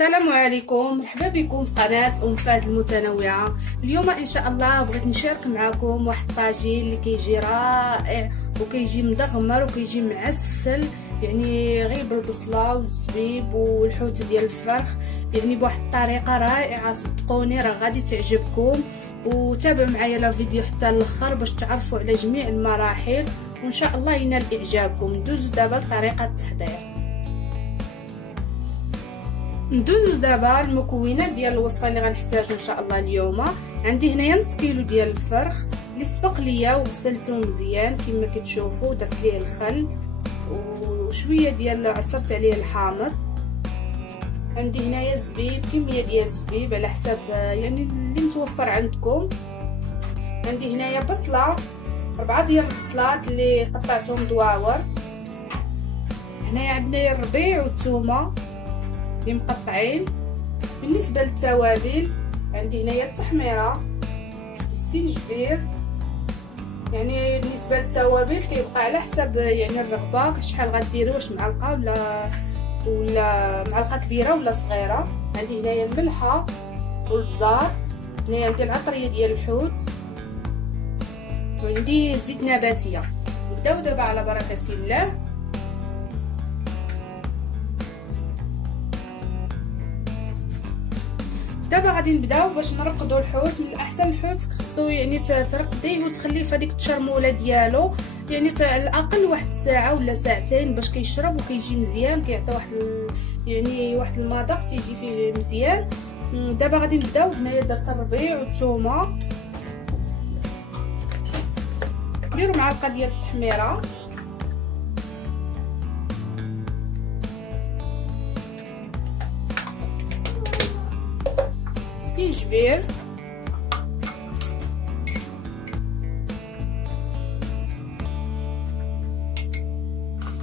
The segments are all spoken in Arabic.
السلام عليكم، مرحبا بكم في قناه ام فهد المتنوعه. اليوم ان شاء الله بغيت نشارك معكم واحد الطاجين اللي كيجي رائع وكيجي مدغمر وكيجي معسل، يعني غير بالبصله والزبيب والحوت ديال الفرخ، يعني بواحد الطريقه رائعه. صدقوني راه غادي تعجبكم، وتابعوا معايا الفيديو حتى الاخر باش تعرفوا على جميع المراحل، وان شاء الله ينال اعجابكم. ندوزو دابا لطريقه التحضير. ندوزو دابا المكونات ديال الوصفه اللي غنحتاجو ان شاء الله اليوم. عندي هنايا نص كيلو ديال الفرخ اللي سبق ليا وغسلته مزيان كما كتشوفوا، درت ليه الخل وشويه ديال عصرت عليه الحامض. عندي هنايا الزبيب، كميه ديال الزبيب على حساب يعني اللي متوفر عندكم. عندي هنايا بصله، 4 ديال البصلات اللي قطعتهم دواور. هنايا عندنا الربيع والثومه اللي مقطعين. بالنسبه للتوابل عندي هنايا التحميره والسكينجبير، يعني بالنسبه للتوابل كيبقى على حسب يعني الرغبه، شحال غديروا، واش معلقه ولا معلقه كبيره ولا صغيره. عندي هنايا الملحه والبزار، هنايا عندي العطريه ديال الحوت، وعندي زيت نباتيه. نبداو دابا على بركه الله. دابا غادي نبداو باش نرقدوا الحوت. من الاحسن الحوت خصو يعني ترقديه وتخليه في هذيك التشرموله ديالو، يعني على الاقل واحد الساعه ولا ساعتين باش كيشرب وكيجي مزيان، كيعطي يعني واحد المذاق تيجي فيه مزيان. دابا غادي نبداو. هنايا درت الربيع والثومه، نديروا معلقه ديال التحميره، سكينجبير،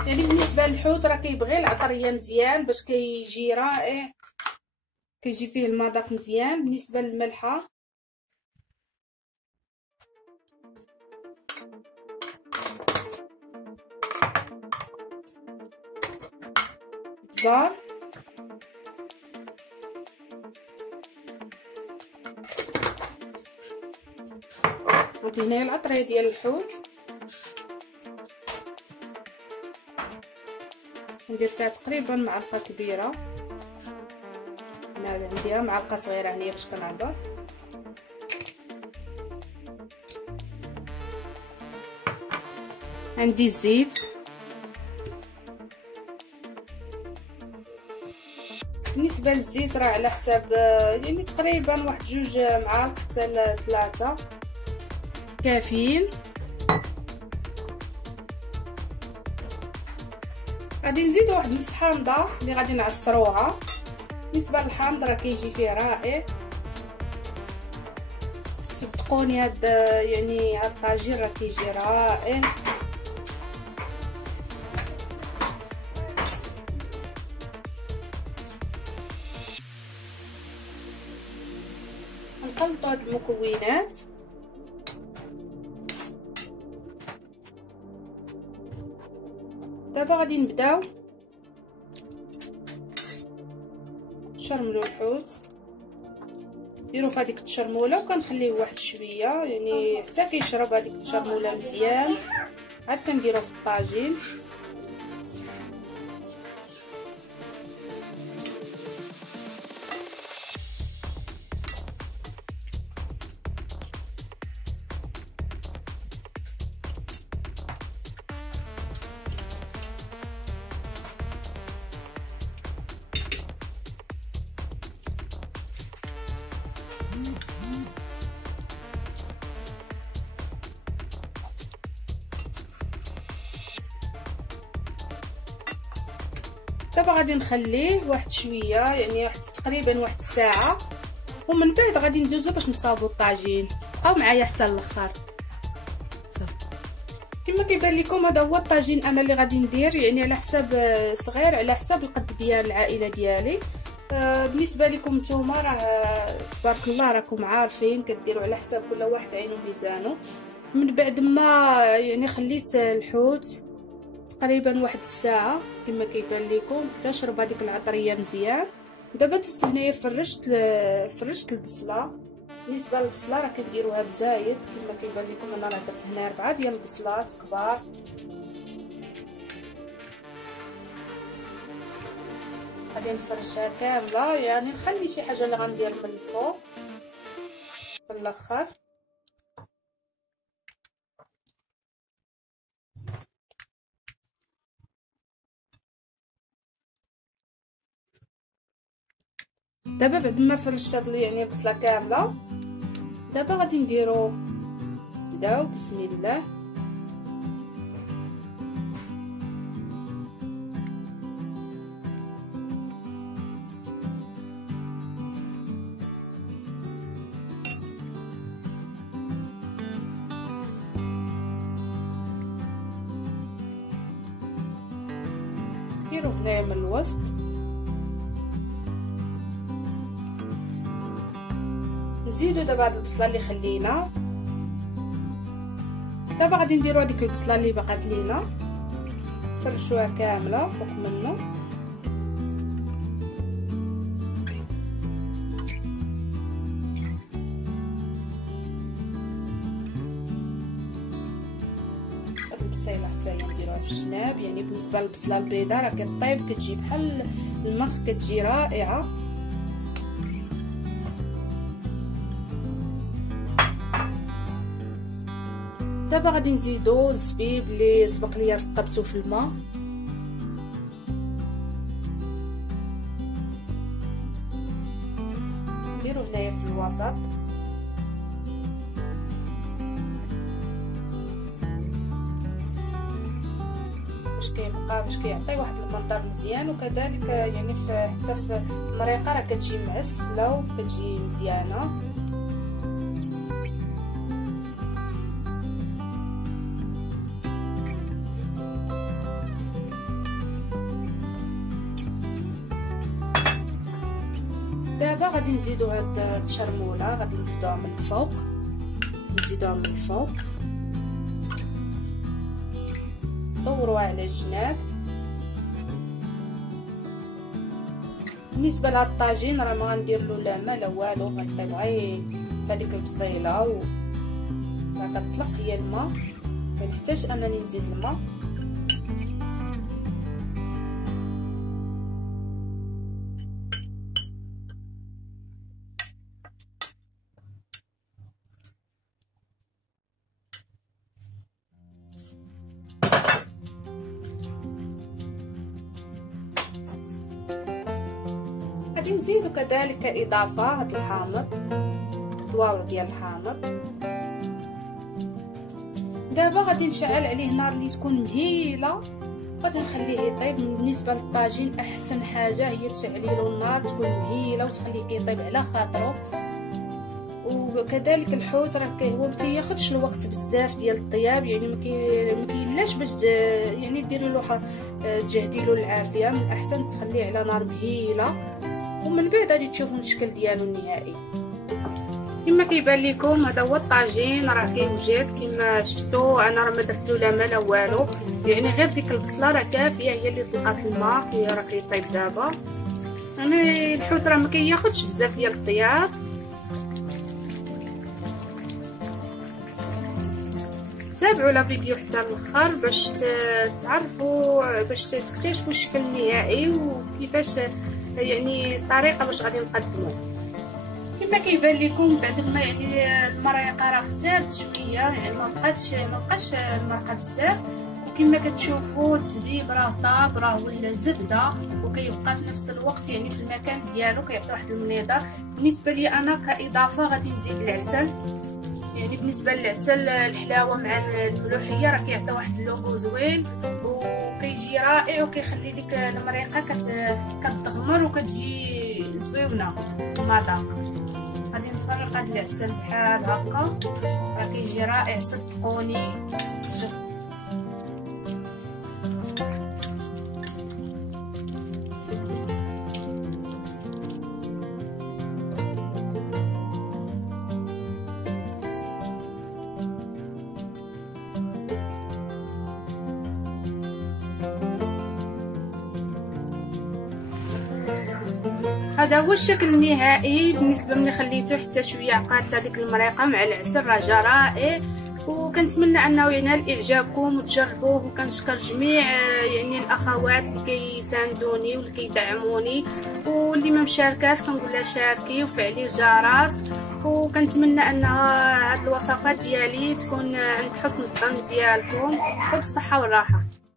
يعني بالنسبه للحوت راه كيبغي العطريه مزيان باش كيجي رائع، كيجي فيه المذاق مزيان. بالنسبه للملحه بزار، عندي هنايا العطريه ديال الحوت، ندير فيها تقريبا معلقه كبيره. انا عندي معلقه صغيره هنايا باش كنعبر. عندي الزيت، بالنسبه للزيت راه على حساب يعني تقريبا واحد 2 معالق حتى 3 كافيين. غادي نزيد واحد نص حامضه اللي غادي نعصروها. بالنسبه للحامض راه كيجي فيه رائع، صدقوني هاد يعني هاد الطاجين راه كيجي رائع. نخلطوا هاد المكونات. دابا غادي نبداو نشرملو الحوت، نديرو في هذيك التشرموله وكنخليه واحد شويه يعني حتى كيشرب هذيك التشرموله مزيان، عاد كنديرو في الطاجين. دابا غادي نخليه واحد شويه، يعني واحد تقريبا واحد الساعه، ومن بعد غادي ندوزو باش نصاوبو الطاجين. بقاو معايا حتى الاخر. كما كيبان لكم هذا هو الطاجين انا اللي غادي ندير، يعني على حساب صغير على حساب القد ديال العائله ديالي. بالنسبه لكم نتوما راه تبارك الله راكم عارفين كديروا على حساب كل واحد عينو ميزانو. من بعد ما يعني خليت الحوت تقريبا واحد الساعه كما كيبان لكم حتى شرب هذيك العطريه مزيان. دابا هنايا فرشت البصله. بالنسبه للبصله راه كديروها بزايد كما كيبان لكم. انا راه درت هنا 4 ديال البصلات كبار. غادي نفرشها كامله، يعني نخلي شي حاجه اللي غندير من الفوق في الاخر. دابا بعد ما فرشت يعني البصله كامله، دابا غادي نبداو بسم الله. نديرو هنايا من الوسط. نزيدو دابا هاد البصله اللي خلينا. دابا غادي نديرو هذيك البصله اللي بقات لينا، نفرشوها كامله فوق منه. هاد البصيله حتى هي نديروها في الجناب. يعني بالنسبه للبصله البيضاء راه كطيب كتجي بحال المخ، كتجي رائعه. دابا غادي نزيدو الزبيب اللي سبق ليا رطبته في الماء. نديرو هنايا في الوسط. باش كيعطي واحد المنظر مزيان. وكذلك يعني حتى في المريقه راه كتجي معسله وكتجي مزيانه. دابا غادي نزيدو هاد التشرموله، غادي نزيدوها من الفوق، دوروها على الجناب. بالنسبه لهاد الطاجين راه ما غندير له لا ما لا والو، غيطيب غير فهاديك البصيله راه كتطلق هي الماء، ما نحتاجش انني نزيد الماء. غادي نزيدو كذلك اضافه هاد الحامض، الدواور ديال الحامض. دابا غادي نشعل عليه النار اللي تكون مهيله، غادي نخليه يطيب. بالنسبه للطاجين احسن حاجه هي تشعلي له النار تكون مهيله وتخليه كيطيب على خاطرو. وكذلك الحوت راه هو ما تياخذش الوقت بزاف ديال الطياب، يعني ما كاينلاش باش يعني ديري له تجهدي له العافيه. من احسن تخليه على نار مهيله، ومن بعد غادي تشوفوا الشكل ديالو النهائي. كما كيبان لكم هذا هو الطاجين راه كيوجد كما شفتوا. انا راه ما درت له لا ما لا والو، يعني غير ديك البصله راه كافيه هي اللي طلقات الماء، هي راه كيطيب دابا. يعني الحوت راه ما كياخذش بزاف ديال الطياب. تابعوا لا فيديو حتى الاخر باش تعرفوا، باش تكتشفوا الشكل النهائي وكيفاش يعني الطريقه باش غادي نقدموه. كما كيبان لكم بعد ما يعني المريقه راه اختارت شويه، يعني ما بقاش المرقه بزاف. وكما كتشوفوا الزبيب راه طاب، راه ولا زبده وكيبقى في نفس الوقت يعني في المكان ديالو، كيعطي واحد المنظر. بالنسبه لي انا كاضافه غادي نزيد العسل. يعني بالنسبه للعسل الحلاوه مع الملوحيه راه كيعطي واحد اللون زوين وكيجي رائع، وكيخلي ديك المريقه كتغمر وكتجي زوينه المذاق. غادي نفرق هاد العسل بحال هكا، راه كيجي رائع صدقوني. هذا هو الشكل النهائي. بالنسبه ملي خليته حتى شويه عقدت هذيك المريقه مع العسل راه جا رائع، وكنتمنى انه ينال اعجابكم وتجربوه. وكنشكر جميع يعني الاخوات اللي كيساندوني واللي كيدعموني، واللي ما مشاركاش كنقول لها شاركي وفعلي الجرس. وكنتمنى ان هاد الوصفات ديالي تكون عند حسن الظن ديالكم، وبالصحه والراحه.